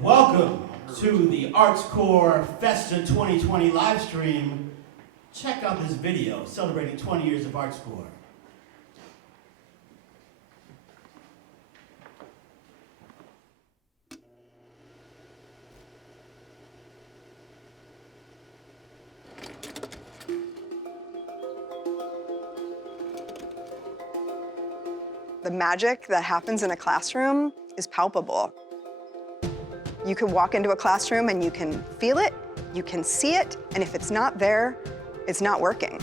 Welcome to the Arts Corps Festa 2020 live stream. Check out this video celebrating 20 years of Arts Corps. The magic that happens in a classroom is palpable. You can walk into a classroom and you can feel it, you can see it, and if it's not there, it's not working.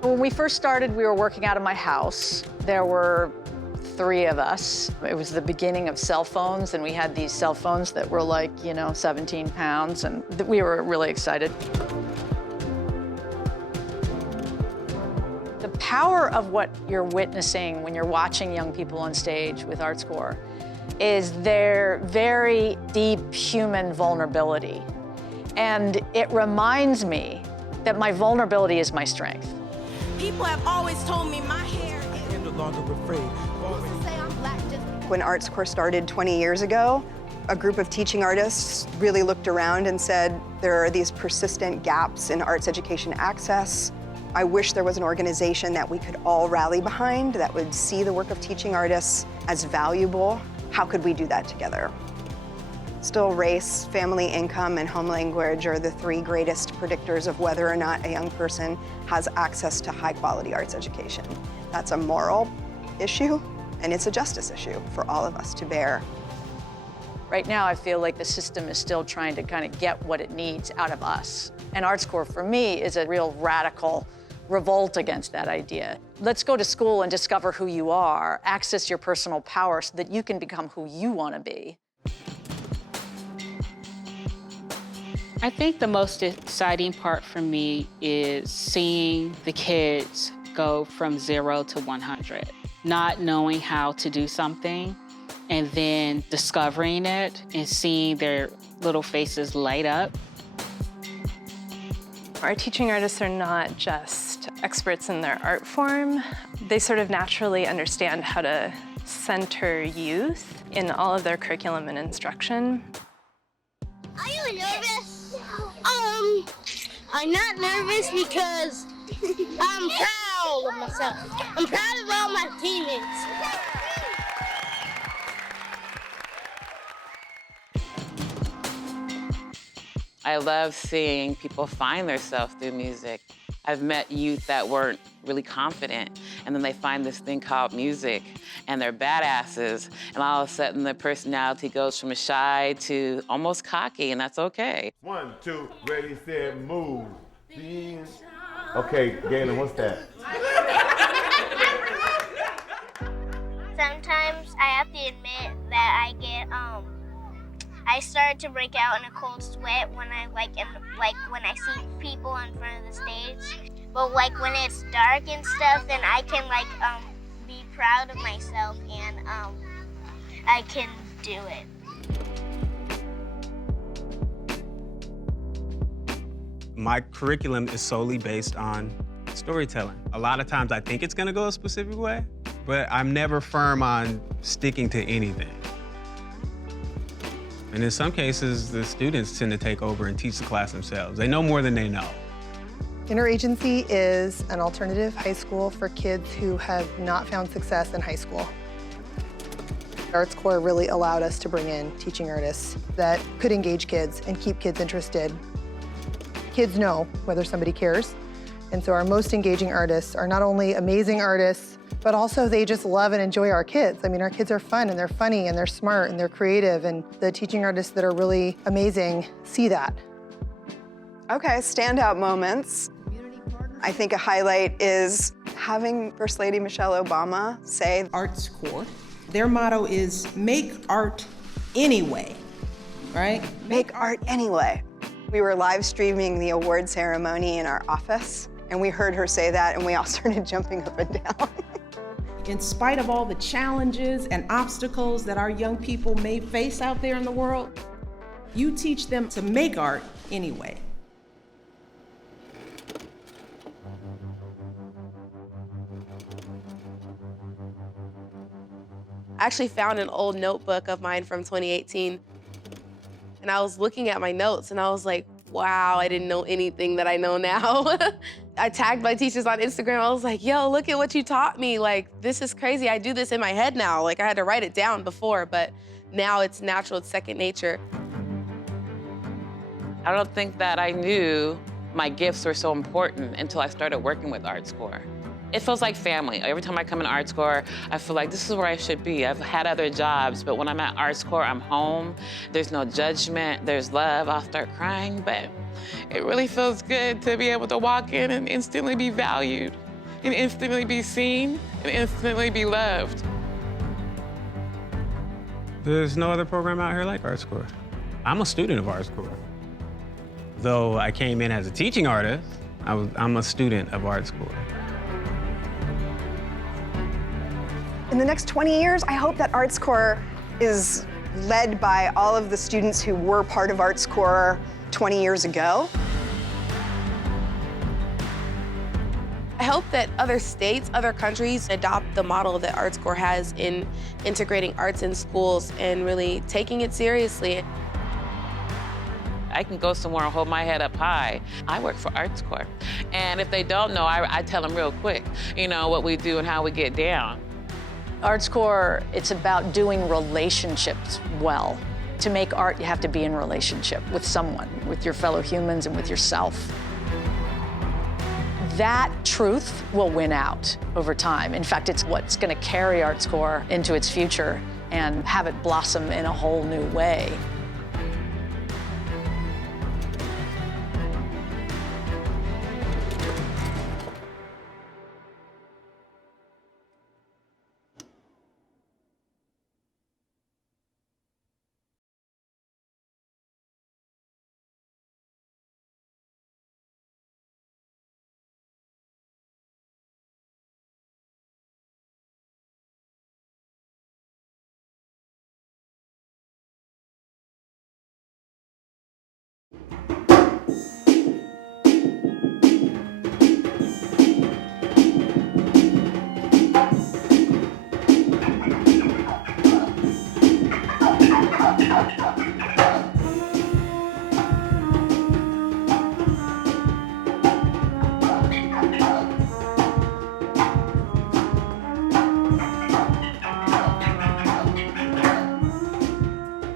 When we first started, we were working out of my house. There were 3 of us. It was the beginning of cell phones, and we had these cell phones that were like, 17 pounds, and we were really excited. The power of what you're witnessing when you're watching young people on stage with Arts Corps is their very deep human vulnerability. And it reminds me that my vulnerability is my strength. People have always told me my hair is... I'm no longer afraid. Who's to say I'm black just... When Arts Corps started 20 years ago, a group of teaching artists really looked around and said, there are these persistent gaps in arts education access. I wish there was an organization that we could all rally behind that would see the work of teaching artists as valuable. How could we do that together? Still, race, family income, and home language are the 3 greatest predictors of whether or not a young person has access to high-quality arts education. That's a moral issue, and it's a justice issue for all of us to bear. Right now, I feel like the system is still trying to kind of get what it needs out of us. And Arts Corps, for me, is a real radical revolt against that idea. Let's go to school and discover who you are, access your personal power so that you can become who you want to be. I think the most exciting part for me is seeing the kids go from 0 to 100, not knowing how to do something, and then discovering it and seeing their little faces light up. Our teaching artists are not just experts in their art form. They sort of naturally understand how to center youth in all of their curriculum and instruction. Are you nervous? I'm not nervous because I'm proud of myself. I'm proud of all my teammates. I love seeing people find themselves through music. I've met youth that weren't really confident, and then they find this thing called music, and they're badasses, and all of a sudden their personality goes from shy to almost cocky, and that's okay. 1, 2, ready, set, move. Okay, Galen, what's that? Sometimes I have to admit that I start to break out in a cold sweat when I when I see people in front of the stage. But when it's dark and stuff, then I can be proud of myself and I can do it. My curriculum is solely based on storytelling. A lot of times I think it's gonna go a specific way, but I'm never firm on sticking to anything. And in some cases, the students tend to take over and teach the class themselves. They know more than they know. Interagency is an alternative high school for kids who have not found success in high school. Arts Corps really allowed us to bring in teaching artists that could engage kids and keep kids interested. Kids know whether somebody cares, and so our most engaging artists are not only amazing artists, but also they just love and enjoy our kids. I mean, our kids are fun and they're funny and they're smart and they're creative, and the teaching artists that are really amazing see that. Okay, standout moments. I think a highlight is having First Lady Michelle Obama say, Arts Corps, their motto is make art anyway, right? Make art anyway. We were live streaming the award ceremony in our office, and we heard her say that, and we all started jumping up and down. In spite of all the challenges and obstacles that our young people may face out there in the world, you teach them to make art anyway. I actually found an old notebook of mine from 2018, and I was looking at my notes, and I was like, wow, I didn't know anything that I know now. I tagged my teachers on Instagram. I was like, yo, look at what you taught me. Like, this is crazy. I do this in my head now. Like, I had to write it down before, but now it's natural, it's second nature. I don't think that I knew my gifts were so important until I started working with ArtsCore. It feels like family. Every time I come in ArtsCore, I feel like this is where I should be. I've had other jobs, but when I'm at ArtsCore, I'm home. There's no judgment, there's love. I'll start crying, but it really feels good to be able to walk in and instantly be valued, and instantly be seen, and instantly be loved. There's no other program out here like ArtsCore. I'm a student of ArtsCore. Though I came in as a teaching artist, I'm a student of ArtsCore. In the next 20 years, I hope that ArtsCore is led by all of the students who were part of ArtsCore 20 years ago. I hope that other states, other countries adopt the model that ArtsCore has in integrating arts in schools and really taking it seriously. I can go somewhere and hold my head up high. I work for ArtsCore. And if they don't know, I tell them real quick, you know, what we do and how we get down. ArtsCore, it's about doing relationships well. To make art, you have to be in relationship with someone, with your fellow humans and with yourself. That truth will win out over time. In fact, it's what's going to carry ArtsCore into its future and have it blossom in a whole new way.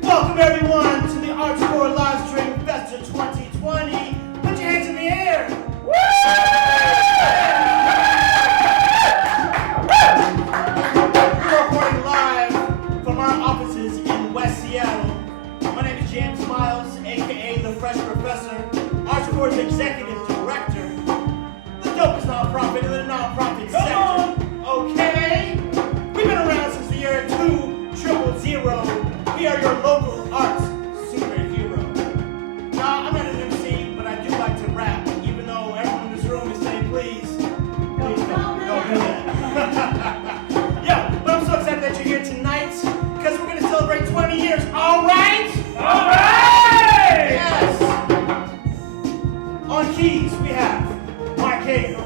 Welcome everyone to the ArtsCore live stream Festa 2020. Put your hands in the air. Woo! We're reporting live from our offices in West Seattle. My name is James Miles, aka the Fresh Professor, ArtsCore's executive director, the dopest nonprofit in the nonprofit sector. Okay? We've been around since the year 2000. We are your local arts superhero. Now, I'm not an MC, but I do like to rap, even though everyone in this room is saying, please don't do that. Yeah, but I'm so excited that you're here tonight, because we're going to celebrate 20 years, all right? All right! Yes. On keys, we have Mark Hager.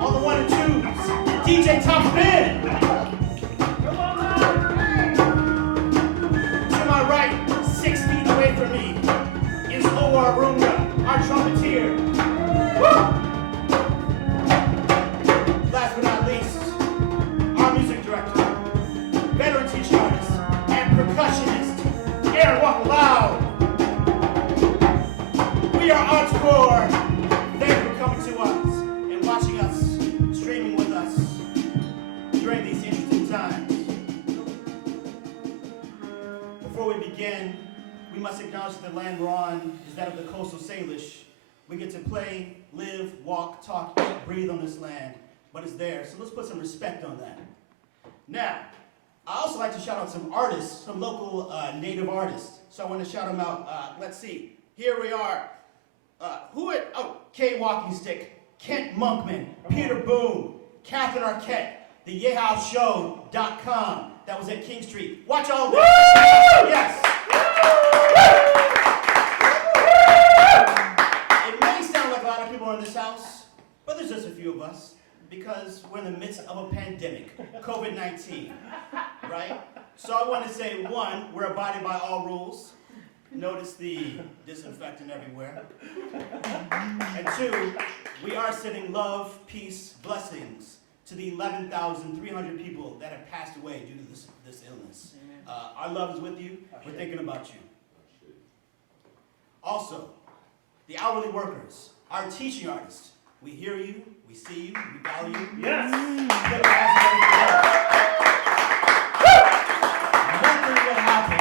On the 1 and 2s, DJ Top Ben. To my right, 6 feet away from me, is O.R. Runga, our trumpeter. Woo! Last but not least, our music director, veteran teaching artist, and percussionist, Aaron Walker Loud. We are ArtsCore. Thank you for coming to us and watching us, streaming with us during these interesting times. Before we begin, we must acknowledge that the land we're on is that of the coastal Salish. We get to play, live, walk, talk, eat, breathe on this land, but it's there, so let's put some respect on that. Now, I also like to shout out some artists, some local native artists. So I want to shout them out. Let's see. Here we are. Kay Walking Stick, Kent Monkman, Peter Boone, Catherine Arquette, theyehowshow.com. That was at King Street. Watch all this. Yes. It may sound like a lot of people are in this house, but there's there's just a few of us because we're in the midst of a pandemic, COVID-19, right? So I want to say, one, we're abiding by all rules. Notice the disinfectant everywhere. And two, we are sending love, peace, blessings to the 11,300 people that have passed away due to this illness. Our love is with you. We're thinking about you. Also, the hourly workers, our teaching artists, we hear you, we see you, we value you. Yes. Nothing would happen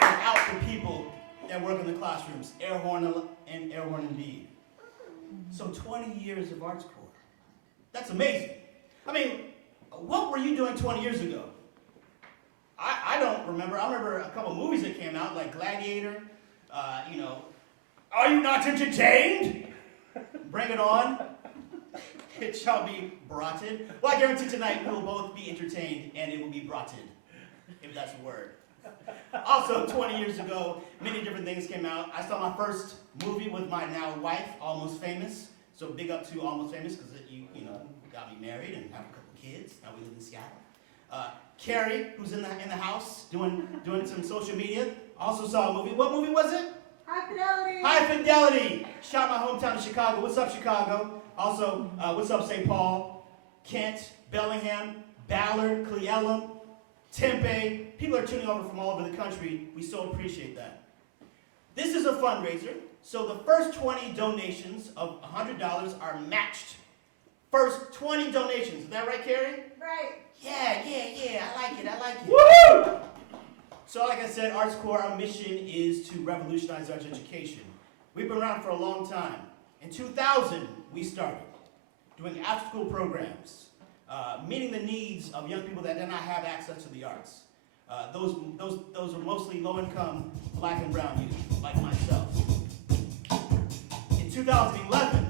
without the people that work in the classrooms, air horn and air horn indeed. So 20 years of arts corps. That's amazing. I mean, what were you doing 20 years ago? I don't remember. I remember a couple movies that came out, like Gladiator, Are You Not Entertained? Bring It On. It shall be broughted. Well, I guarantee tonight we will both be entertained and it will be broughted, if that's a word. Also, 20 years ago, many different things came out. I saw my first movie with my now wife, Almost Famous. So big up to Almost Famous because you got me married and have a couple kids. Now we live in Seattle. Carrie, who's in the house doing some social media, also saw a movie. What movie was it? High Fidelity. High Fidelity. Shout my hometown of Chicago. What's up, Chicago? Also, what's up, St. Paul, Kent, Bellingham, Ballard, Cle Elum, Tempe. People are tuning over from all over the country. We so appreciate that. This is a fundraiser, so the first 20 donations of $100 are matched. First 20 donations. Is that right, Carrie? Right. Yeah. I like it. Woo! So like I said, Arts Corps, our mission is to revolutionize arts education. We've been around for a long time. In 2000, we started doing after-school programs, meeting the needs of young people that did not have access to the arts. Those were mostly low-income Black and brown youth, like myself. In 2011,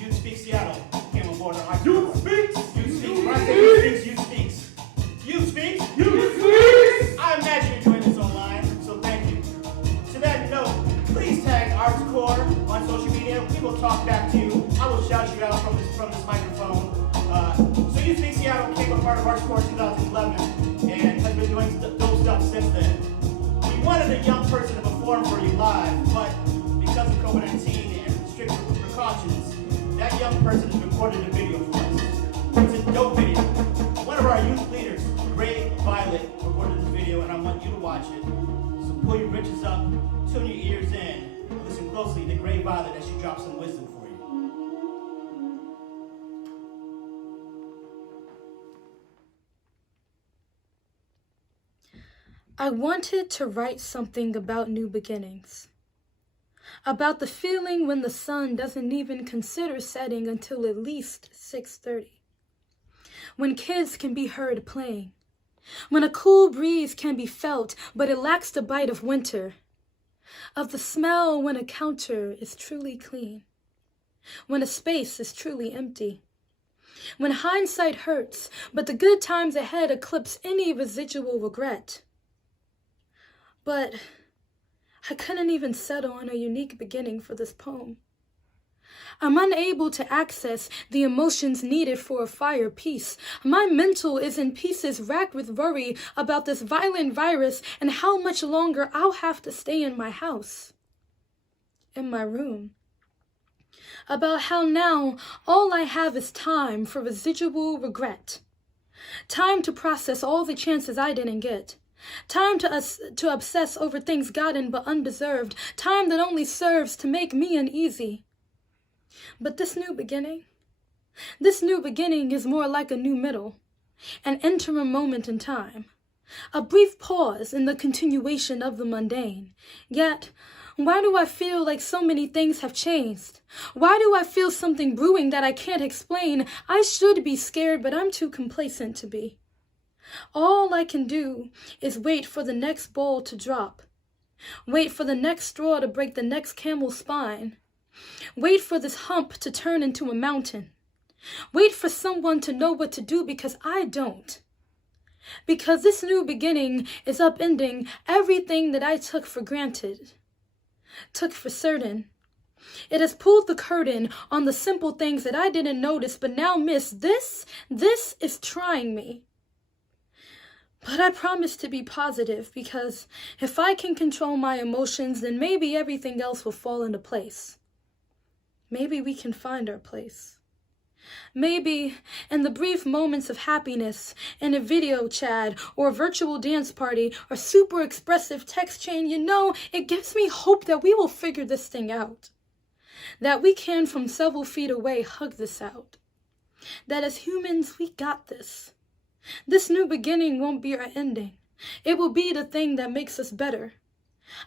Youth Speaks Seattle came on board our Arts Corps. Youth Speaks! Youth Speaks! When I say Youth Speaks, Youth Speaks. Youth Speaks! Youth Speaks! I imagine you're doing this online, so thank you. To that note, please tag Arts Corps on social media. We will talk back to you. I will shout you out from this microphone. So Youth Speaks Seattle came a part of Arts Corps 2011 and has been doing dope stuff since then. We wanted a young person to perform for you live, but because of COVID-19 and strict precautions, that young person has recorded a video for us. It's a dope video. One of our youth leaders, Gray Violet, recorded this video, and I want you to watch it. So pull your britches up, tune your ears in, and listen closely to Gray Violet as she drops some wisdom for you. I wanted to write something about new beginnings. About the feeling when the sun doesn't even consider setting until at least 6:30. When kids can be heard playing. When a cool breeze can be felt, but it lacks the bite of winter. Of the smell when a counter is truly clean. When a space is truly empty. When hindsight hurts, but the good times ahead eclipse any residual regret. But I couldn't even settle on a unique beginning for this poem. I'm unable to access the emotions needed for a fire peace. My mental is in pieces, racked with worry about this violent virus and how much longer I'll have to stay in my house, in my room. About how now all I have is time for residual regret. Time to process all the chances I didn't get. Time to obsess over things gotten but undeserved. Time that only serves to make me uneasy. But this new beginning is more like a new middle, an interim moment in time, a brief pause in the continuation of the mundane. Yet, why do I feel like so many things have changed? Why do I feel something brewing that I can't explain? I should be scared, but I'm too complacent to be. All I can do is wait for the next ball to drop, wait for the next straw to break the next camel's spine, wait for this hump to turn into a mountain, wait for someone to know what to do because I don't. Because this new beginning is upending everything that I took for granted, took for certain, It has pulled the curtain on the simple things that I didn't notice but now miss. This is trying me. But I promise to be positive, because if I can control my emotions, then maybe everything else will fall into place. Maybe we can find our place. Maybe in the brief moments of happiness, in a video chat or a virtual dance party or super expressive text chain, it gives me hope that we will figure this thing out. That we can, from several feet away, hug this out. That as humans, we got this. This new beginning won't be our ending. It will be the thing that makes us better.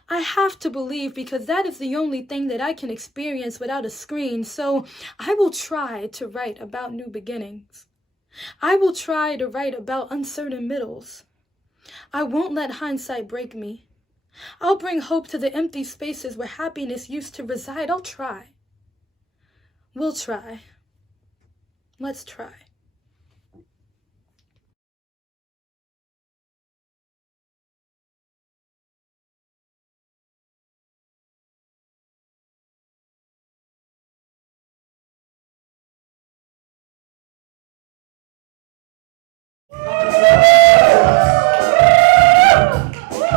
I have to believe, because that is the only thing that I can experience without a screen. So I will try to write about new beginnings. I will try to write about uncertain middles. I won't let hindsight break me. I'll bring hope to the empty spaces where happiness used to reside. I'll try. We'll try. Let's try.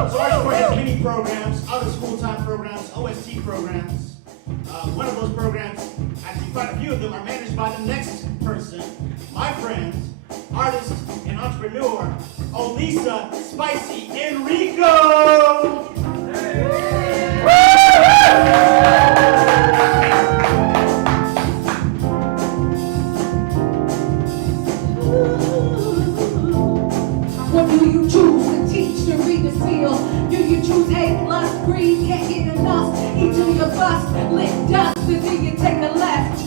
So ArtScore has many programs, other school-time programs, OST programs. One of those programs, actually quite a few of them, are managed by the next person, my friend, artist and entrepreneur, Olisa Spicy Enrico! What do you choose to teach, to read, to feel? Do you choose hate, lust, greed, can't get enough? Eat till you're bust, lick dust, or do you take a left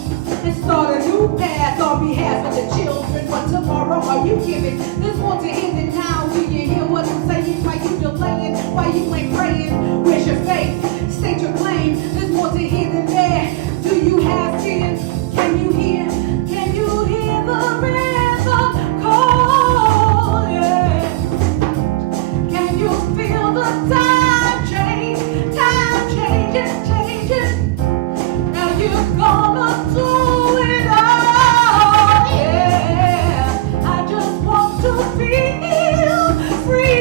and start a new path on behalf of the children? What tomorrow are you giving? There's more to it than now. Do you hear what I'm saying? Why you delaying? Why you ain't praying? Where's your faith? State your claim. There's more to hear than there. Do you have skin? Can you hear? Can you hear the rhythm call? Yeah. Can you feel the time change? Time changing. Now you're gonna do it all. Yeah. I just want to feel free.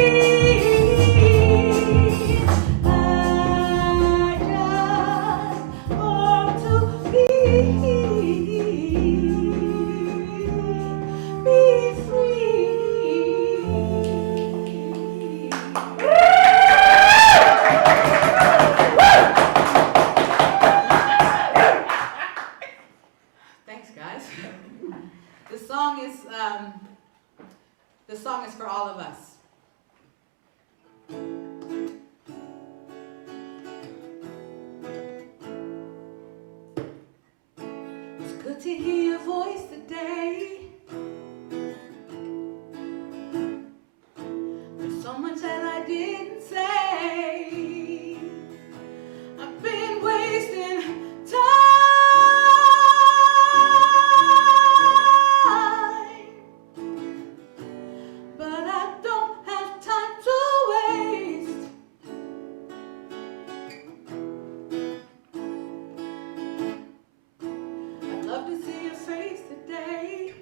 I just want to be free. Thanks, guys. The song is for all of us. It's good to hear your voice today. There's so much that I didn't say. I've been wasting time, but I don't have time to waste. I'd love to see your face today.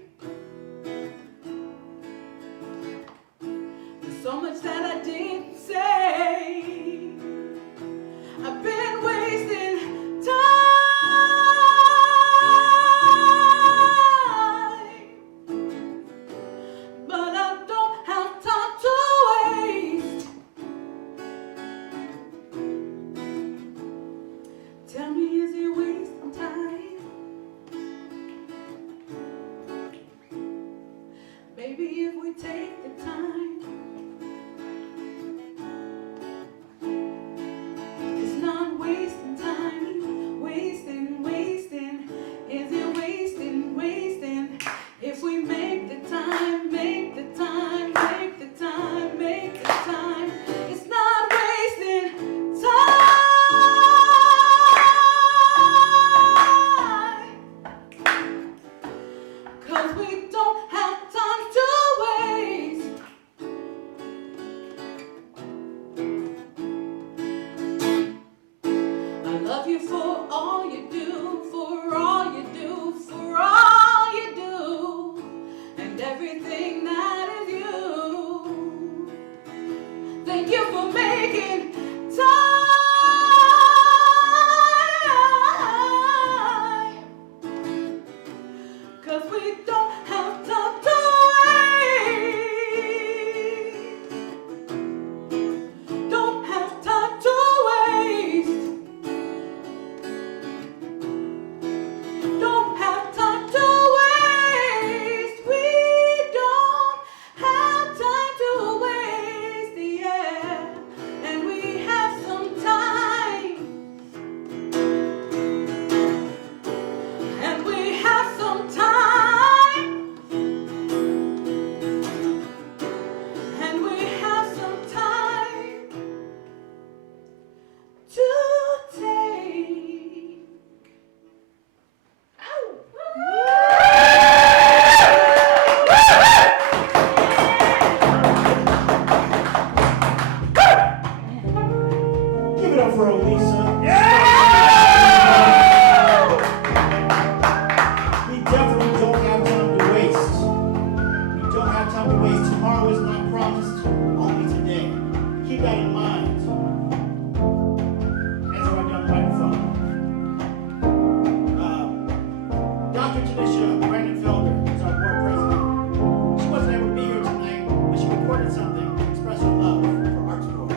Dr. Tanisha Brandon-Felder is our board president. She wasn't able to be here tonight, but she recorded something to express her love for Arts Corps.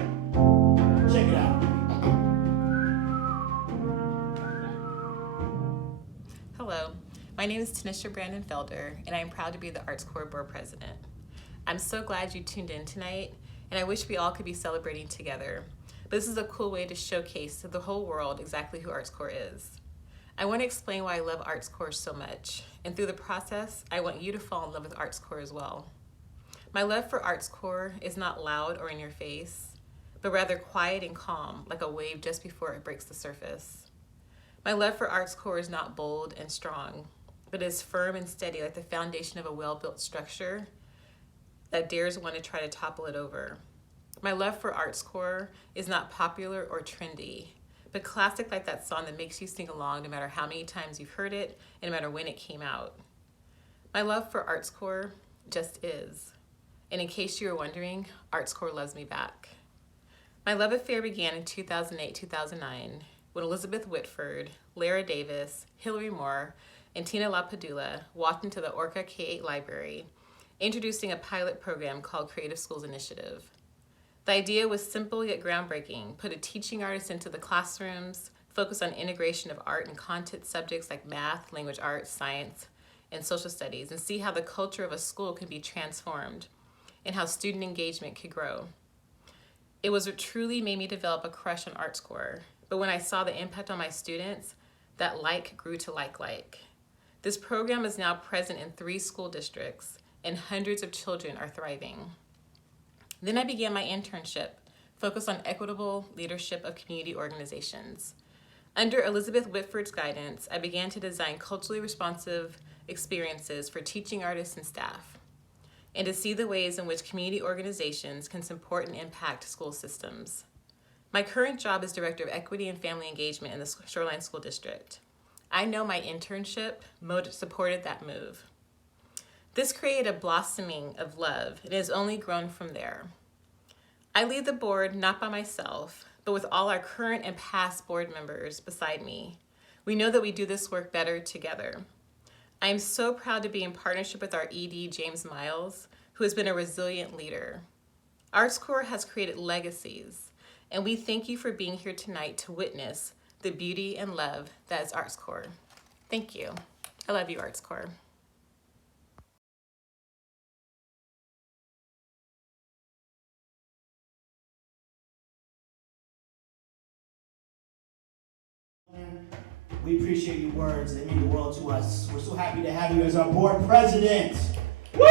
Check it out. Hello, my name is Tanisha Brandon-Felder, and I am proud to be the Arts Corps board president. I'm so glad you tuned in tonight, and I wish we all could be celebrating together. But this is a cool way to showcase to the whole world exactly who Arts Corps is. I want to explain why I love Arts Corps so much, and through the process, I want you to fall in love with Arts Corps as well. My love for Arts Corps is not loud or in your face, but rather quiet and calm, like a wave just before it breaks the surface. My love for Arts Corps is not bold and strong, but is firm and steady like the foundation of a well-built structure that dares one to try to topple it over. My love for Arts Corps is not popular or trendy, but classic like that song that makes you sing along no matter how many times you've heard it and no matter when it came out. My love for Arts Corps just is. And in case you were wondering, Arts Corps loves me back. My love affair began in 2008-2009 when Elizabeth Whitford, Lara Davis, Hillary Moore, and Tina LaPadula walked into the Orca K-8 library, introducing a pilot program called Creative Schools Initiative. The idea was simple yet groundbreaking: put a teaching artist into the classrooms, focus on integration of art and content subjects like math, language arts, science, and social studies, and see how the culture of a school could be transformed and how student engagement could grow. It was what truly made me develop a crush on Arts Corps, but when I saw the impact on my students, that like grew to like. This program is now present in 3 school districts, and hundreds of children are thriving. Then I began my internship, focused on equitable leadership of community organizations. Under Elizabeth Whitford's guidance, I began to design culturally responsive experiences for teaching artists and staff, and to see the ways in which community organizations can support and impact school systems. My current job is Director of Equity and Family Engagement in the Shoreline School District. I know my internship supported that move. This created a blossoming of love, and it has only grown from there. I lead the board not by myself, but with all our current and past board members beside me. We know that we do this work better together. I am so proud to be in partnership with our ED, James Miles, who has been a resilient leader. Arts Corps has created legacies, and we thank you for being here tonight to witness the beauty and love that is Arts Corps. Thank you. I love you, Arts Corps. We appreciate your words. They mean the world to us. We're so happy to have you as our board president. Woo!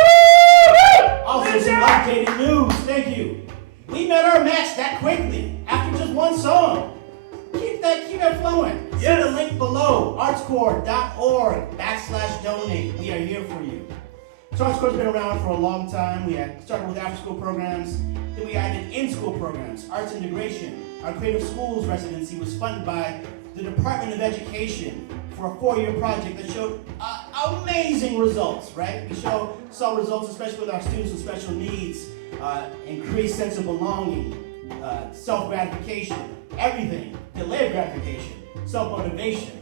Also, some updated news. Thank you. We met our match that quickly after just one song. Keep that flowing. Yes. See the link below, artscorps.org/donate. We are here for you. So Arts Corps has been around for a long time. We had started with after-school programs. Then we added in-school programs, arts integration. Our Creative Schools residency was funded by the Department of Education for a 4-year project that showed amazing results, right? We saw results, especially with our students with special needs, increased sense of belonging, self-gratification, everything, delayed gratification, self-motivation.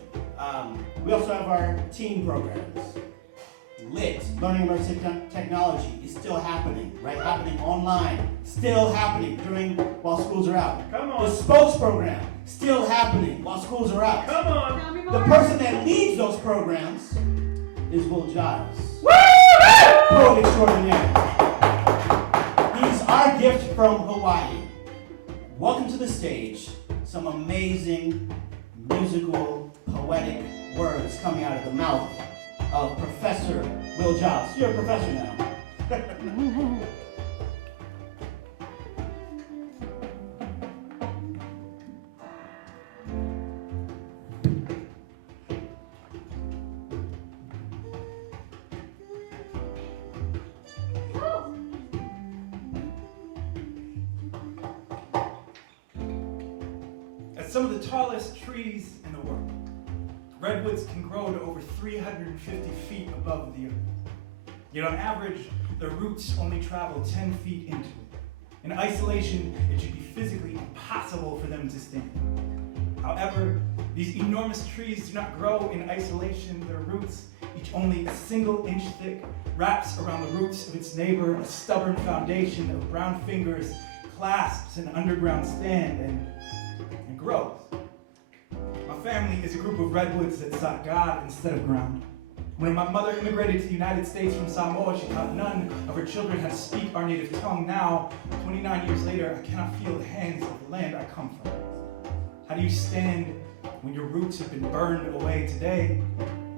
We also have our teen programs. LIT, Learning Immersive Technology, is still happening, right? Happening online, still happening while schools are out. Come on. The Spokes program, still happening while schools are out. Come on. The person that leads those programs is Will Giles. Poet extraordinaire. He's our gift from Hawaii. Welcome to the stage. Some amazing musical, poetic words coming out of the mouth of Professor Will Giles. You're a professor now. As some of the tallest trees in the world, redwoods can grow to over 350 feet above the earth. Yet on average, their roots only travel 10 feet into it. In isolation, it should be physically impossible for them to stand. However, these enormous trees do not grow in isolation. Their roots, each only a single inch thick, wraps around the roots of its neighbor, a stubborn foundation of brown fingers, clasps an underground stand, and grows. My family is a group of redwoods that sought God instead of ground. When my mother immigrated to the United States from Samoa, she taught none of her children how to speak our native tongue. Now, 29 years later, I cannot feel the hands of the land I come from. How do you stand when your roots have been burned away today?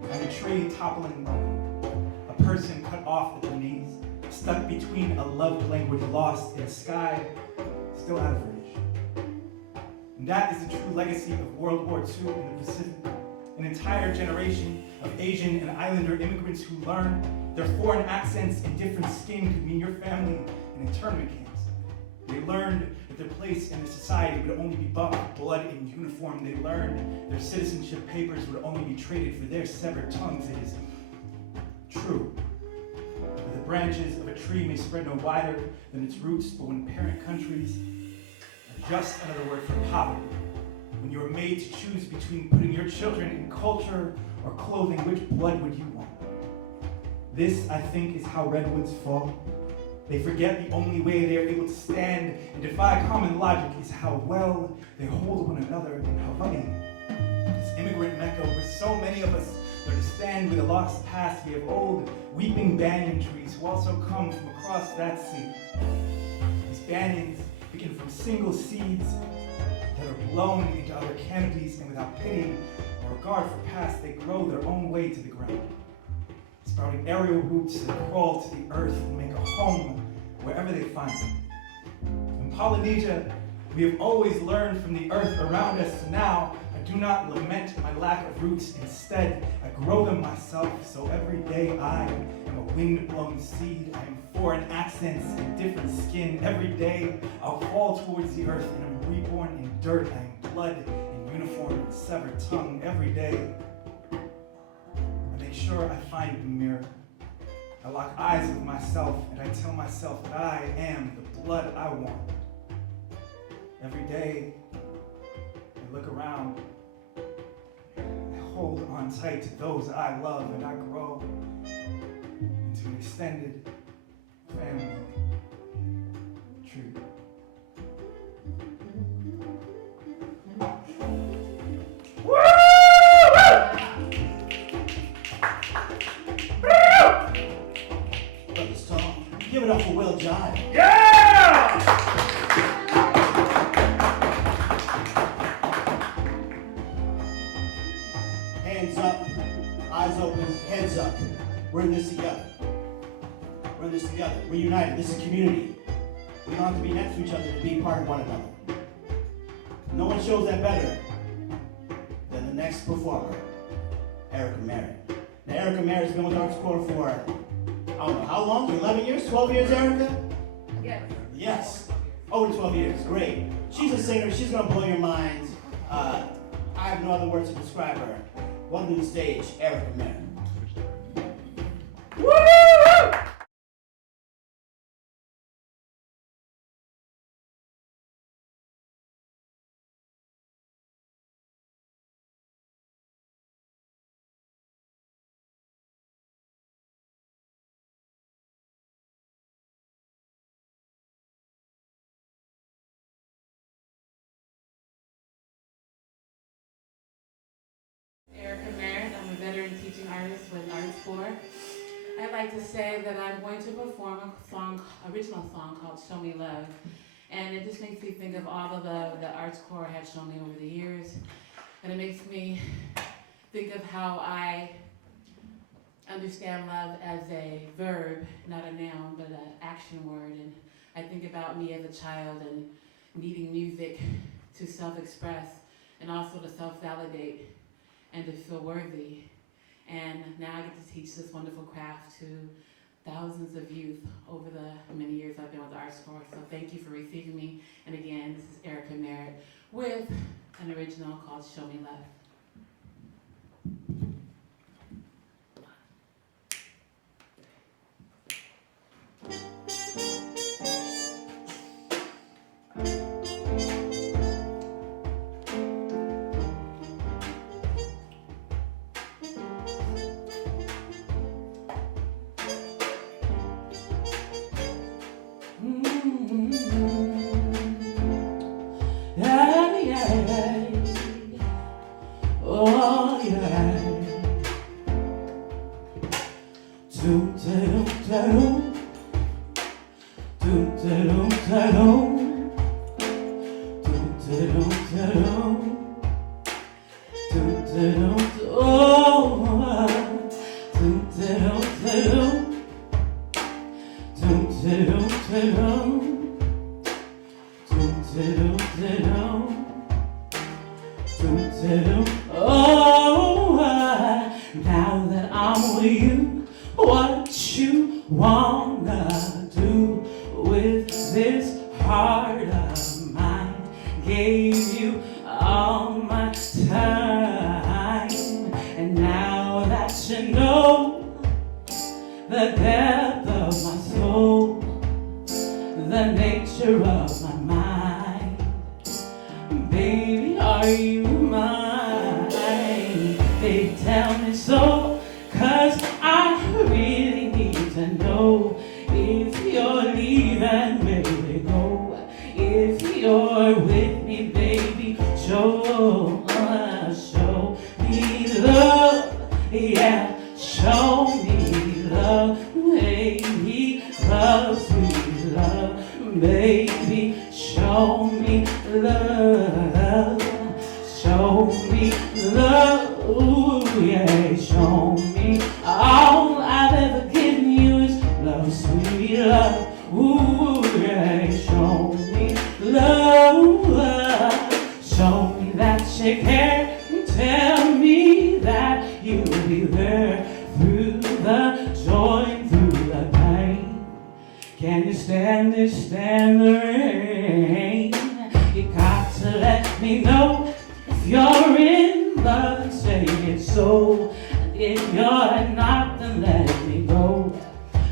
I'm a tree toppling low, a person cut off at the knees, stuck between a love language lost in a sky still out of reach. And that is the true legacy of World War II in the Pacific. An entire generation of Asian and Islander immigrants who learned their foreign accents and different skin could mean your family in internment camps. They learned that their place in the society would only be bought with blood in uniform. They learned their citizenship papers would only be traded for their severed tongues. It is true that the branches of a tree may spread no wider than its roots, but when parent countries are just another word for poverty, when you are made to choose between putting your children in culture or clothing, which blood would you want? This, I think, is how redwoods fall. They forget the only way they are able to stand and defy common logic is how well they hold one another in Hawaii. This immigrant mecca where so many of us learn to stand with a lost past. We have old weeping banyan trees who also come from across that sea. These banyans begin from single seeds that are blown into other canopies, and without pity or regard for past, they grow their own way to the ground, sprouting aerial roots that crawl to the earth and make a home wherever they find it. In Polynesia, we have always learned from the earth around us. Now, I do not lament my lack of roots. Instead, I grow them myself, so every day I am a wind-blown seed. I am foreign accents and different skin. Every day, I'll fall towards the earth and am reborn in dirt. I am blood in uniform and severed tongue. Every day, I make sure I find the mirror. I lock eyes with myself and I tell myself that I am the blood I want. Every day, I look around, I hold on tight to those I love, and I grow into an extended family tree. Brothers Tom, give it up for Will John. Yeah! Hands up, eyes open, heads up. We're in this together. We're in this together. We're united. This is community. We don't have to be next to each other to be part of one another. No one shows that better than the next performer, Erica Merritt. Now, Erica Merritt's been with Arts Corps for, I don't know, how long? 11 years? 12 years, Erica? Yes. Yes. Over 12 years. Great. She's a singer. She's going to blow your minds. I have no other words to describe her. Welcome to the stage, Erica Merritt. Woo! Erica Merritt. I'm a veteran teaching artist with Arts Corps. I'd like to say that I'm going to perform a original song called Show Me Love. And it just makes me think of all the love that Arts Corps has shown me over the years. And it makes me think of how I understand love as a verb, not a noun, but an action word. And I think about me as a child and needing music to self-express and also to self-validate and to feel worthy. And now I get to teach this wonderful craft to thousands of youth over the many years I've been with the Arts Corps. So thank you for receiving me. And again, this is Erica Merritt with an original called Show Me Love. Oh, now that I'm with you, what you wanna do with this heart of mine? Gave you all my time, and now that you know the depth of my soul, the nature of my mind, baby, are you mine? They tell me so, 'cause I really need to know if you're leaving, baby, go. If you're with me, baby, show me love, yeah, show me love, baby, love, sweet love, baby, show me love, show me love, ooh, yeah, show me all I've ever given you is love, sweet love, ooh, yeah, show me love, show me that you care, tell me that you'll be there through the joy and through the pain. Can you stand this, stand the rain? You got to let me know if you're in love and say it so. And if you're not, then let me go.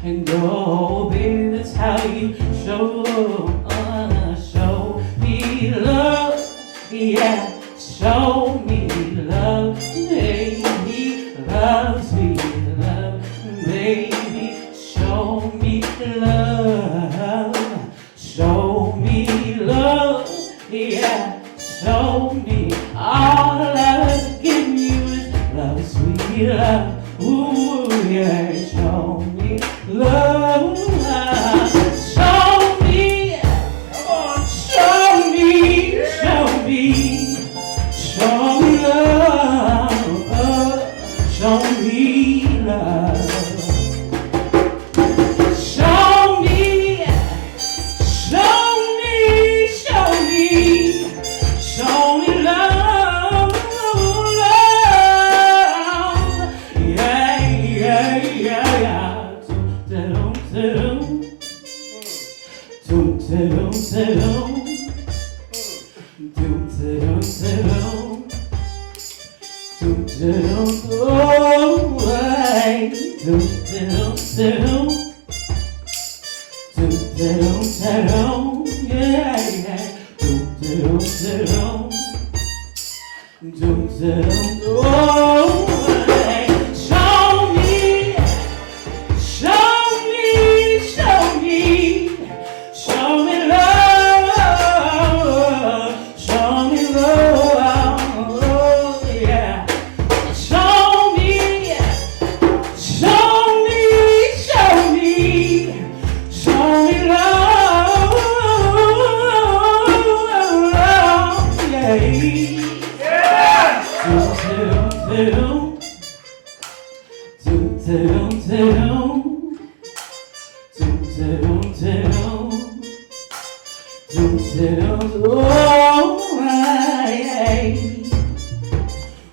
And go, baby, that's how you show me love, yeah, show me love, baby, love, sweet love, baby, show me love, show me love, yeah, show me all I've ever given you is love, sweet love, ooh, yeah, show me love, show me, come on, show me, show me, show me love, show me love. Show me, show me, show me, show me love, love. Yeah, yeah, yeah, yeah. Doom, doom, doom. Doom, doom, doom. Doom, doom, oh, hey. Doom, doom, doom. Doom, doom, doom. Yeah, yeah. Doom, doom, doom. Doom, doom, oh, hey. Show me, show me, show me, show me love, show me love, yeah. Show me, show me, show me, show me love, yeah. Doom, doom, doom, doom, doom, doom, doom, doom, oh, hey,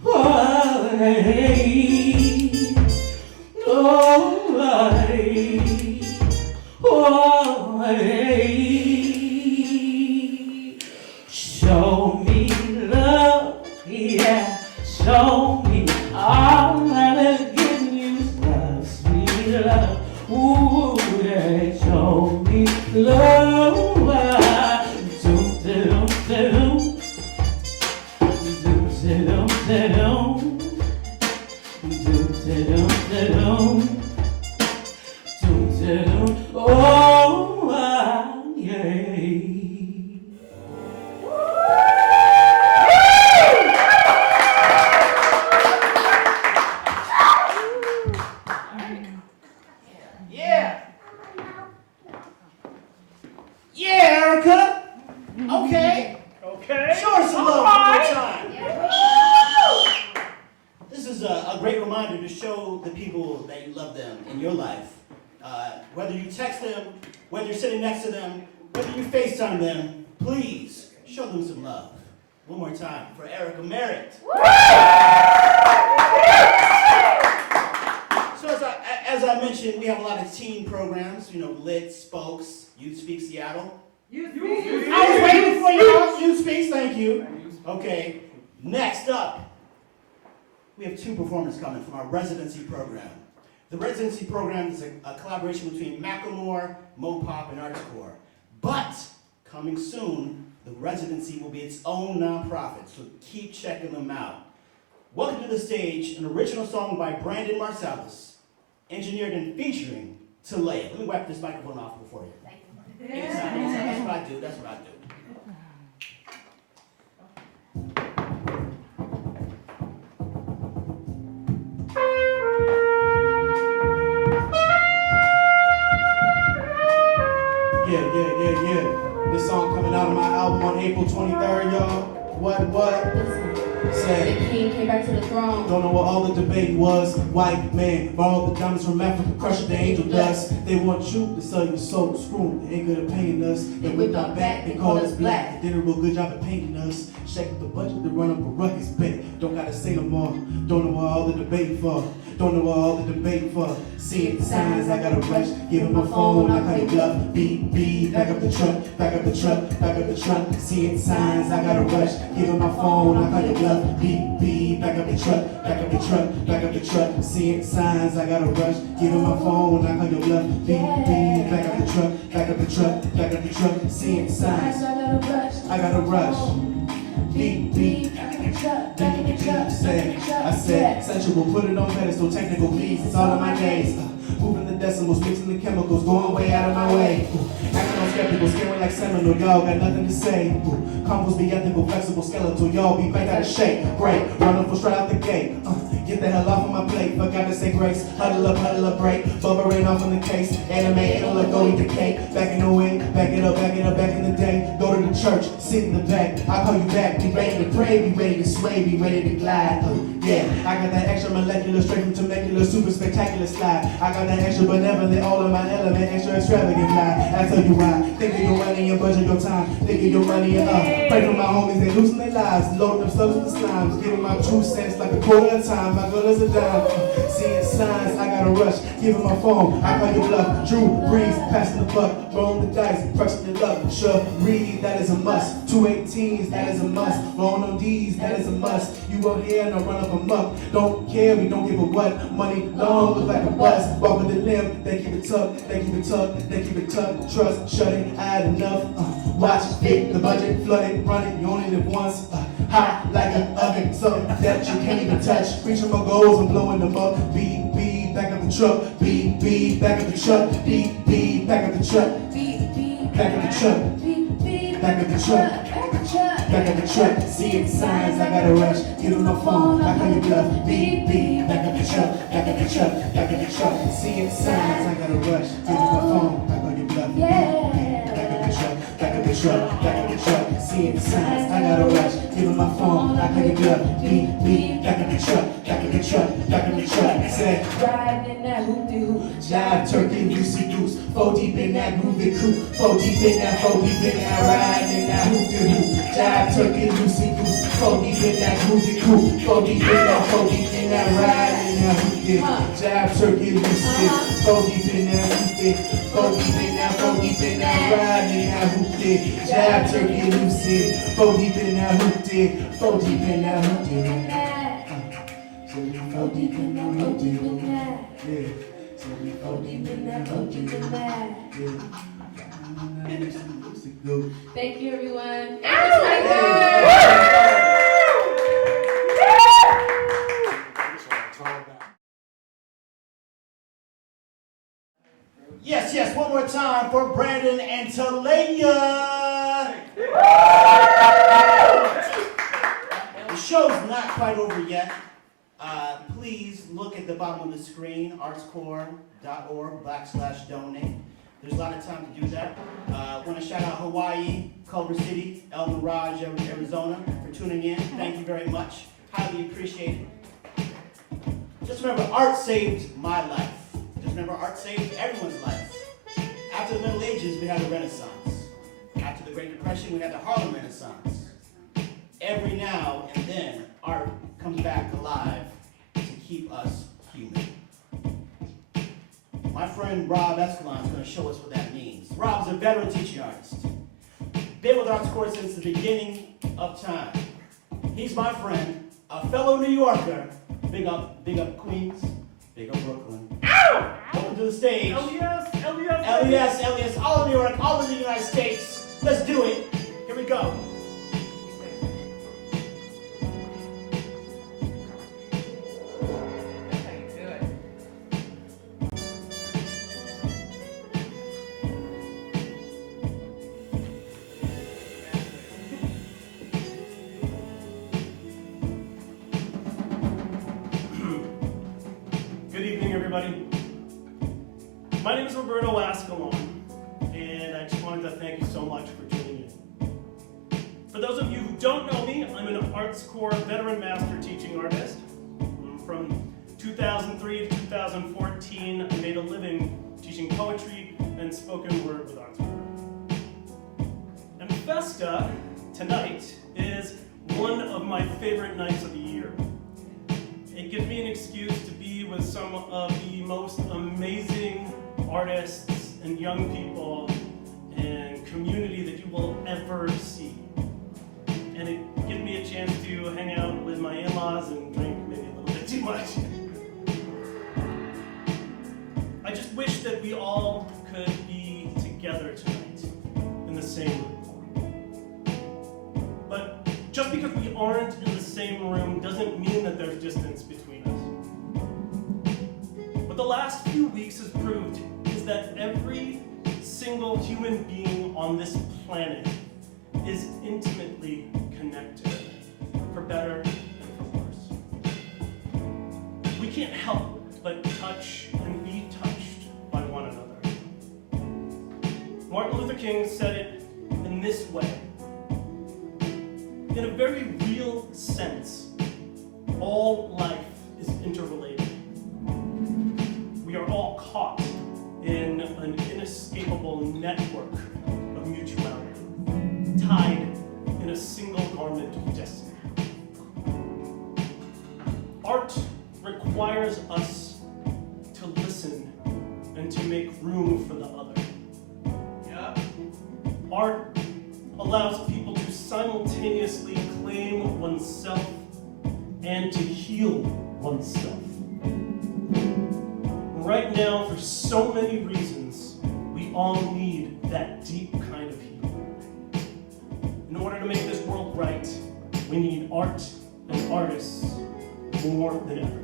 oh, hey, oh, hey, oh, hey. Show me love, yeah, show me all I've ever given you is love, sweet love, ooh, yeah, show me love, doom, doom, doom, doom, doom, doom, doom, doom, doom, doom, oh, yeah. is a great reminder to show the people that you love them in your life. Whether you text them, whether you're sitting next to them, whether you FaceTime them, please show them some love. One more time for Erica Merritt. So as I mentioned, we have a lot of teen programs, Lit, Spokes, Youth Speak Seattle. I was waiting for you. Youth Speaks, thank you. Okay, next up, we have 2 performers coming from our residency program. The residency program is a collaboration between Macklemore, Mopop, and Arts Corps. But coming soon, the residency will be its own nonprofit, so keep checking them out. Welcome to the stage, an original song by Brandon Marsalis, engineered and featuring Talea. Let me wipe this microphone off before you. Anytime. That's what I do. Yeah. This song coming out of my album on April 23rd, y'all. What? Say, the king came back to the throne. Don't know what all the debate was. White man borrowed the diamonds from Africa, crushing the angel dust. They want you to sell your soul, screw them. They ain't good at paying us. They whipped our back, they called us black. They did a real good job at painting us. Shaking the budget to run up a ruckus bet. Don't gotta say no more. Don't know what all the debate for. Don't know what all the debate for. Seeing the signs, I gotta rush. Give him my phone, I call you bluff. Beep, back up the truck, back up the truck, back up the truck. Seeing signs, I gotta rush. Give him my phone, I call you bluff. Beep, back up the truck, back up the truck, back up the truck. Seeing signs, I gotta rush. Give him my phone, I call you bluff. Beep, back up the truck, back up the truck, back up the truck. Seeing signs, I gotta rush. Beep, back in the truck, back in the truck. I said, sensual, put it on pedestal, technical, please, it's all of my days. Moving the decimals, mixing the chemicals, going way out of my way. Acting on skeptical, scaring like Seminole, y'all got nothing to say. Combos be ethical, flexible, skeletal, y'all be back out of shape. Great, running for straight out the gate. Get the hell off of my plate, forgot to say grace. Huddle up, break. Bubba rain off on the case. Anime, it'll go eat the cake. Back in the way, back it up, back in the day. Go to the church, sit in the back. I'll call you back, be ready to pray, be ready to sway, be ready to glide. Yeah, I got that extra molecular, straight from temecula, super spectacular slide. I got that extra benevolent, all of my element, extra extravagant fly. I tell you why, think of your money and budget your time. Think of your money and pray for my homies, they losing their lives. Loading them slugs with the slimes, giving my 2 cents like a quarter of time. My girl is a dime. Seeing signs, I gotta rush. Give him my phone, I call you bluff. Drew Brees, passing the buck, rolling the dice, crushing the luck. Sure, read, that is a must. 218s, that is a must. Rolling on D's, that is a must. You up here and I run up amok. Don't care, we don't give a what. Money long, look like a bus. Walk with the limb, they keep it tucked, they keep it tucked, they keep it tucked. Trust, shut it, I had enough. Watch it, the budget, flood it, run it, you only live once. Hot like an oven, something that you can't even touch. Reaching my goals, I'm blowing them up. Beep, back up the truck. Beep, back up the truck. Beep, back up the truck. Back up the truck. Back up the truck. Back up the truck. Seeing signs, I gotta rush. Give him my phone, I call you bluff. Beep, back up the truck. Back up the truck. Back up the truck. Seeing signs, I gotta rush. Give him my phone, I call you bluff. Back up the truck. Back up the truck. Back up the truck. Seeing signs, I gotta rush. Give him my phone, I call you bluff. Beep, back up the truck. Back up the truck. Back up the truck. Say, Riding that hoop-de-hoop. jive, turkey, loosey goose. 4 deep in that groovy coupe. 4 deep in that, 4 deep in that, riding in that hoop-de-hoop. Jive, turkey, loosey goose. 4 deep in that groovy coupe. 4 deep in that, 4 deep in that, riding in that hoop-de-hoop. Jive, turkey, loosey. 4 deep in that hoop-de-hoop. 4 deep in that, 4 deep in that, riding in that hoop-de-hoop. Jive, turkey, loosey. 4 deep in that hoop-de-hoop. 4 deep in that hoop-de-hoop. 4 deep in that hoop-de-hoop. Yeah. 4 deep in that hoop-de-hoop. Yeah. Thank you, everyone. Yes, one more time for Brandon and Talea. The show's not quite over yet. Please look at the bottom of the screen, artscorps.org/donate. There's a lot of time to do that. I want to shout out Hawaii, Culver City, El Mirage, Arizona for tuning in. Thank you very much. Highly appreciate it. remember, art saved my life. Just remember, art saved everyone's life. After the Middle Ages, we had the Renaissance. After the Great Depression, we had the Harlem Renaissance. Every now and then, art comes back alive to keep us human. My friend Rob Escalon is going to show us what that means. Rob's a veteran teaching artist. Been with Arts Corps since the beginning of time. He's my friend, a fellow New Yorker. Big up Queens, big up Brooklyn. Ow! Welcome to the stage. LES, all of New York, all of the United States. Let's do it. Here we go. Good evening, everybody. My name is Roberto Ascalon, and I just wanted to thank you so much for tuning in. For those of you who don't know me, I'm an Arts Corps veteran master teaching artist. From 2003 to 2014, I made a living teaching poetry and spoken word with Arts Corps. And Festa, tonight, is one of my favorite nights of the year. It gives me an excuse to be with some of the most amazing artists and young people and community that you will ever see. And it gives me a chance to hang out with my in-laws and drink maybe a little bit too much. I just wish that we all could be together tonight in the same room. But just because we aren't in the same room doesn't mean that there's distance between us. What the last few weeks has proved is that every single human being on this planet is intimately connected, for better and for worse. We can't help but touch and be touched by one another. Martin Luther King said it in this way. In a very real sense, all life is interrelated. We are all caught in an inescapable network of mutuality, tied in a single garment of destiny. Art requires us to listen and to make room for the other. Art allows people to simultaneously claim oneself and to heal oneself. Right now, for so many reasons, we all need that deep kind of healing. In order to make this world right, we need art and artists more than ever.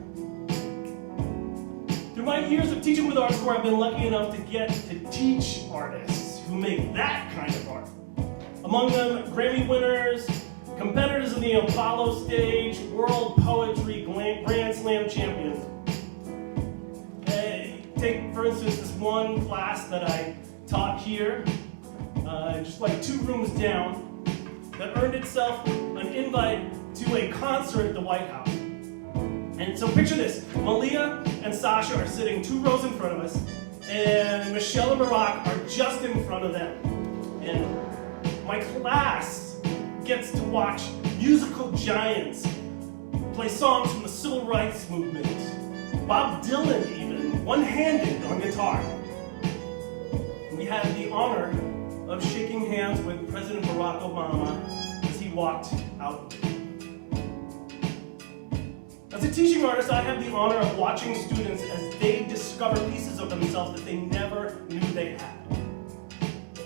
Through my years of teaching with Arts Corps, I've been lucky enough to get to teach artists who make that kind of art. Among them, Grammy winners, competitors in the Apollo stage, World Poetry Grand Slam champions. Take, for instance, this one class that I taught here, just like 2 rooms down, that earned itself an invite to a concert at the White House. And so picture this, Malia and Sasha are sitting 2 rows in front of us, and Michelle and Barack are just in front of them. And my class gets to watch musical giants play songs from the Civil Rights Movement. Bob Dylan even, one-handed on guitar. We had the honor of shaking hands with President Barack Obama as he walked out. As a teaching artist, I have the honor of watching students as they discover pieces of themselves that they never knew they had.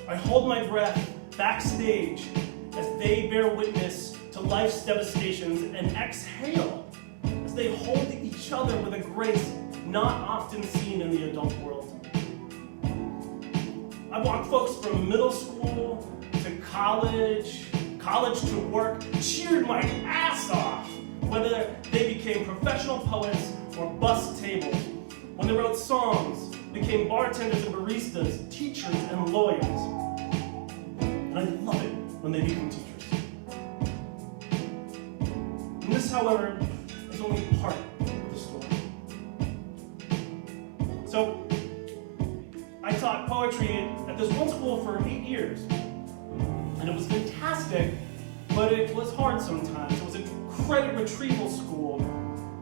I hold my breath backstage as they bear witness to life's devastations and exhale as they hold each other with a grace not often seen in the adult world. I watched folks from middle school to college to work, cheered my ass off, whether they became professional poets or bussed tables, when they wrote songs, became bartenders and baristas, teachers and lawyers. And I love it when they become teachers. And this, however, is only part of the story. poetry at this one school for 8 years. And it was fantastic, but it was hard sometimes. It was a credit retrieval school,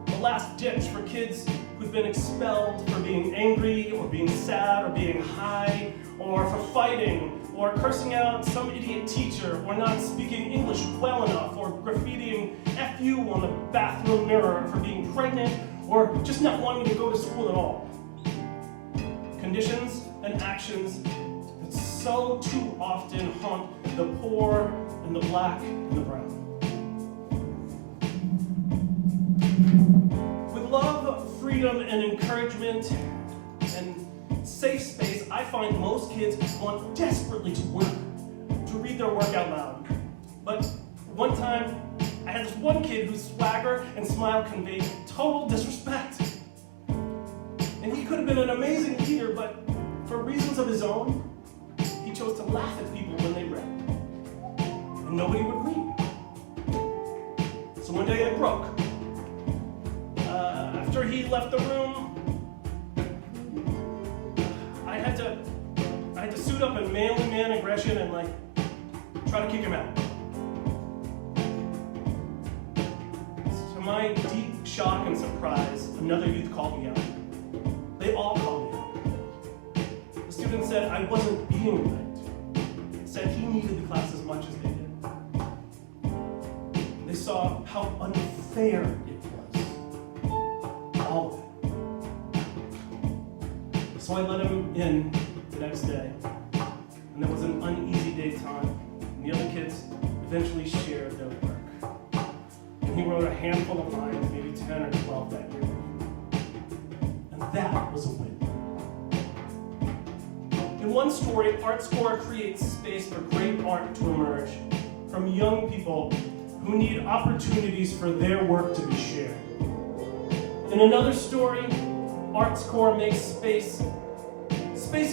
the last ditch for kids who'd been expelled for being angry or being sad or being high or for fighting or cursing out some idiot teacher or not speaking English well enough or graffitiing "F you" on the bathroom mirror for being pregnant or just not wanting to go to school at all. Conditions and actions that so too often haunt the poor and the black and the brown. With love, freedom, and encouragement, and safe space, I find most kids want desperately to read their work out loud. But one time, I had this one kid whose swagger and smile conveyed total disrespect. And he could have been an amazing leader, but for reasons of his own, he chose to laugh at people when they read. And nobody would read. So one day it broke. After he left the room, I had to suit up in manly man aggression and try to kick him out. To my deep shock and surprise, another youth called me out. They all called me out. The student said I wasn't being right. Said he needed the class as much as they did. They saw how unfair it was. All of it. So I let him in the next day. And there was an uneasy daytime. And the other kids eventually shared their work. And he wrote a handful of lines, maybe 10 or 12 that year. And that was a win. In one story, ArtScore creates space for great art to emerge from young people who need opportunities for their work to be shared. In another story, ArtScore makes space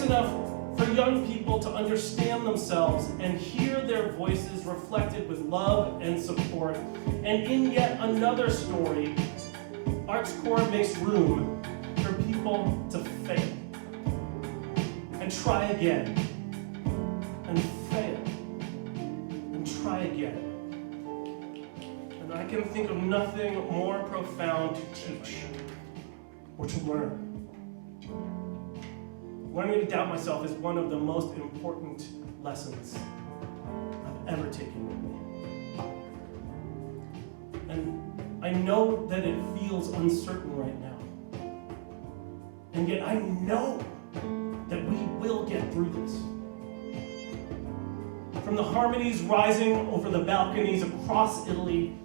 enough for young people to understand themselves and hear their voices reflected with love and support. And in yet another story, ArtScore makes room for people to fail and try again and fail and try again. And I can think of nothing more profound to teach or to learn. Learning to doubt myself is one of the most important lessons I've ever taken with me. And I know that it feels uncertain right now. And yet I know that we will get through this. From the harmonies rising over the balconies across Italy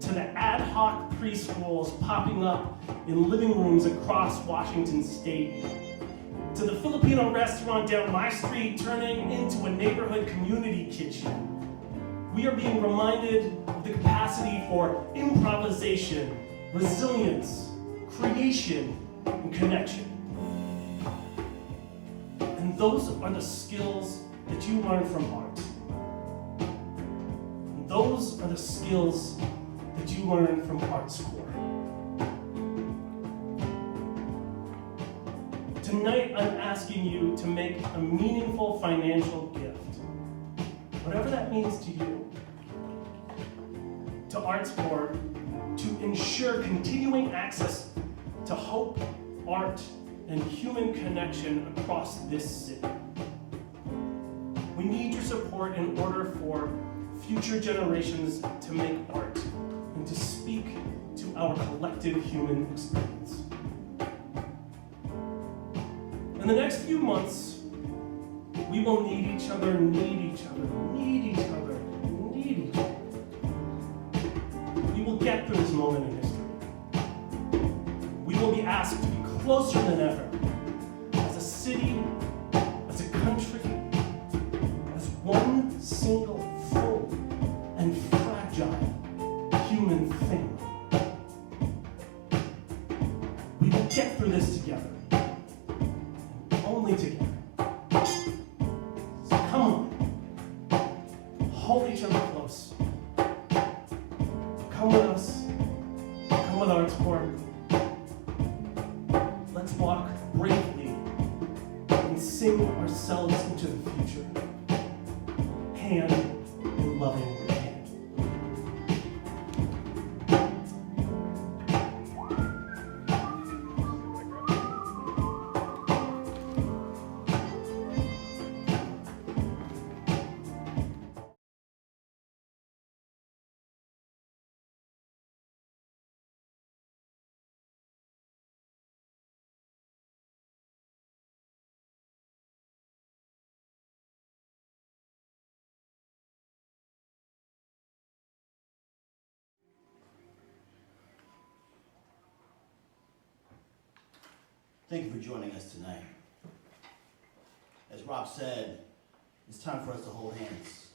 to the ad hoc preschools popping up in living rooms across Washington State, to the Filipino restaurant down my street turning into a neighborhood community kitchen, we are being reminded of the capacity for improvisation, resilience, creation, and connection. And those are the skills that you learn from art. And those are the skills that you learn from ArtScore. Tonight, I'm asking you to make a meaningful financial gift, whatever that means to you, to ArtScore, to ensure continuing access to hope, art, and human connection across this city. We need your support in order for future generations to make art and to speak to our collective human experience. In the next few months, we will need each other, need each other, need each other, need each other. We will get through this moment in history. We will be asked to be closer than ever, as a city, as a country, as one single full and fragile human thing. We will get through this together. Only together. So come on. Hold each other close. Come with us. Come with ArtScore. Let's walk bravely in sing ourselves into the future, hand in loving hand. Thank you for joining us tonight. As Rob said, it's time for us to hold hands,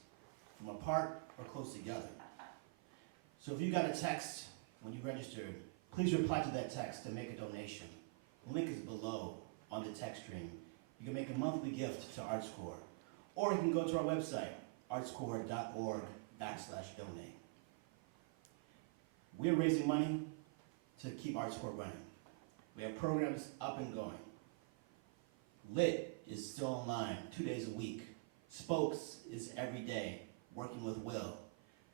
from apart or close together. So if you got a text when you registered, please reply to that text and make a donation. The link is below on the text stream. You can make a monthly gift to ArtsCore, or you can go to our website, artscore.org/donate. We're raising money to keep ArtsCore running. We have programs up and going. Lit is still online 2 days a week. Spokes is every day, working with Will.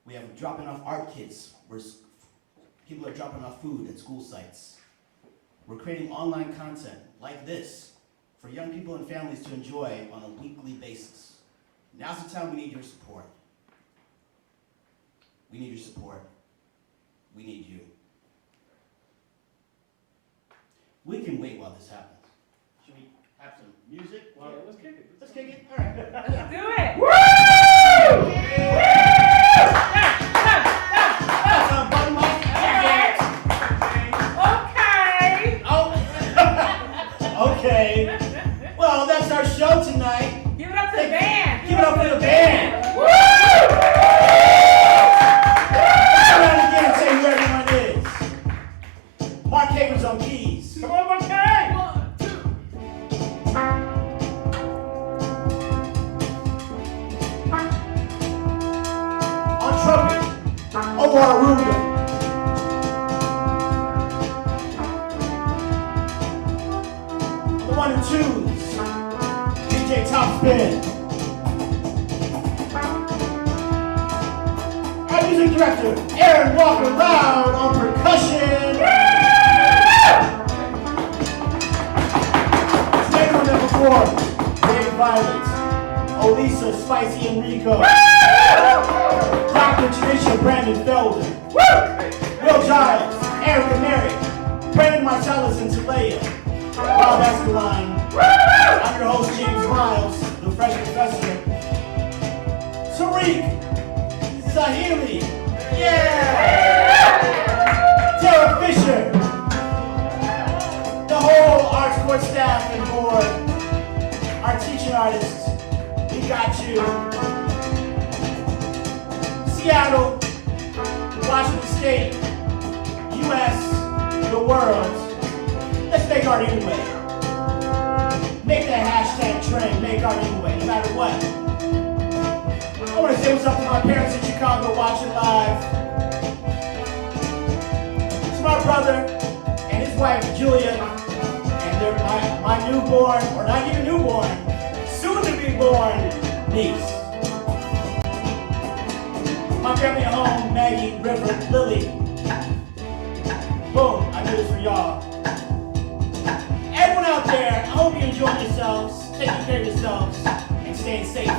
We have dropping off art kits where people are dropping off food at school sites. We're creating online content like this for young people and families to enjoy on a weekly basis. Now's the time we need your support. We need your support. We need you. We can wait while this happens. Should we have some music? Yeah, let's kick it. Let's kick it? All right. Let's do it. Woo! Button mic. Okay. Well, that's our show tonight. Give it up to the band. Give it up for the band. Woo! Turn around again and say who everyone is. Mark Haber's on keys. Come on, Mark Haber. 1, 2. On trumpet, Omar Ruga. On the 1 and 2s, DJ Topspin. Our music director, Aaron Walker Loud on percussion. Today on number 4, Dave Violet, Olisa Spicy Enrico, Dr. Tanisha Brandon Felder, Will Giles, Erica Mary, Brandon Marcellus and Talea, Rob Escalante. I'm your host, James Miles, the Fresh Professor. Tariq Zahili, yeah! Tara Fisher, the whole ArtsCore staff and board, our teaching artists, we got you. Seattle, Washington State, US, the world. Let's make art anyway. Make that hashtag trend, make art anyway, no matter what. I want to say what's up to my parents in Chicago watching live. To my brother and his wife Julia, and my newborn, or not even newborn, soon to be born niece. My family at home, Maggie, River, Lily. Boom, I do this for y'all. Everyone out there, I hope you're enjoying yourselves, taking care of yourselves, and staying safe.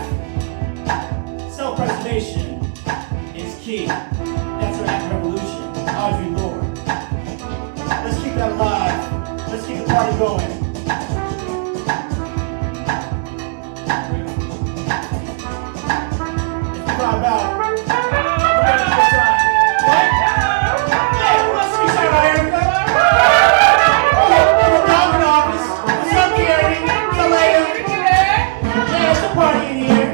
Self-preservation is key. That's our act revolution. Audrey Lorde. Let's keep that alive. Let's keep the party going. If you vibe out, we're having a good time. What? Yeah, who else we talking about, Erica? We're down in the office. What's up, Gary? Talea? Yeah, it's a party in here.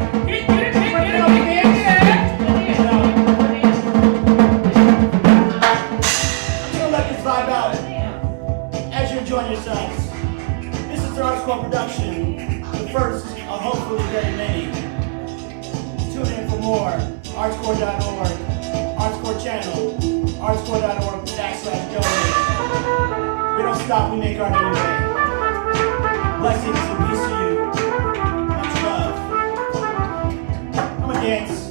Join yourselves. This is the ArtsCore production, the first of hopefully very many. Tune in for more. Artscore.org, ArtsCore channel, artscore.org/donate. We don't stop, we make art anyway. Blessings and peace to you. dance.